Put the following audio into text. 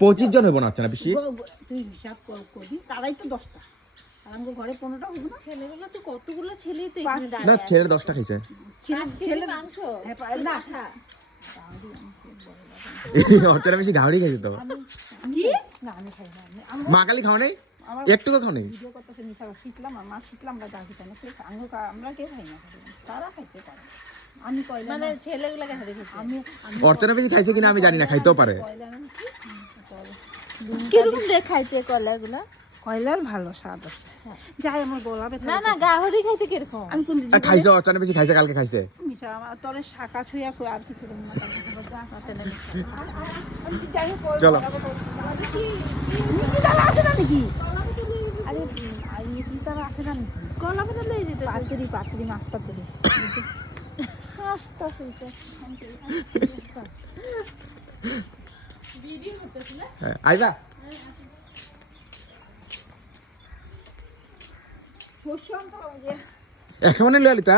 25 জন হইব না আচ্ছা না বেশি তুই হিসাব করবি তারাই তো 10টা আর আমার ঘরে 15টা হইব না ছেলেগুলো তো কতগুলো ছেলেই তো না ছেলের 10টা খাইছে ছেলে মাংস না অর্চনা বেশি গাহরি খাইছে তো কি না আমি খাই না আমি মা কালি খাও নাই একটুকু খাও নাই ভিডিও করতেছে নিশা শিখলাম আর মা শিখলাম আমরা যা খেতে না আমরা কেউ খাই না তারা খাইতে পারে আমি কইলাম মানে ছেলেগুলোকে হারিয়ে গেছে আমি অর্চনা বেশি খাইছে কিনা আমি জানি না খাইতেও পারে কিরকম দেখাইছে কয়লাগুলো কয়লার ভালো স্বাদ আছে যাই আমার গলা ব্যথা না না গাহরি খাইতে কিরকম আমি কোন খাইছে অর্চনা বেশি খাইছে কালকে খাইছে মিশা আমার তোরে শাখা ছুঁয়া কই আর কিছু দেব না আমি যাই হোক চলো মিষ্টি তালা আছে না নাকি আরে আর মিষ্টি তালা আছে না নাকি কলা পাতা লয়ে যেতে পাত্রি মাছটা তরি হাসতা শুনতে ভিডিও করতেছিল আইবা শস্য আনতে হবে যে একেবারে লইয়া লিতা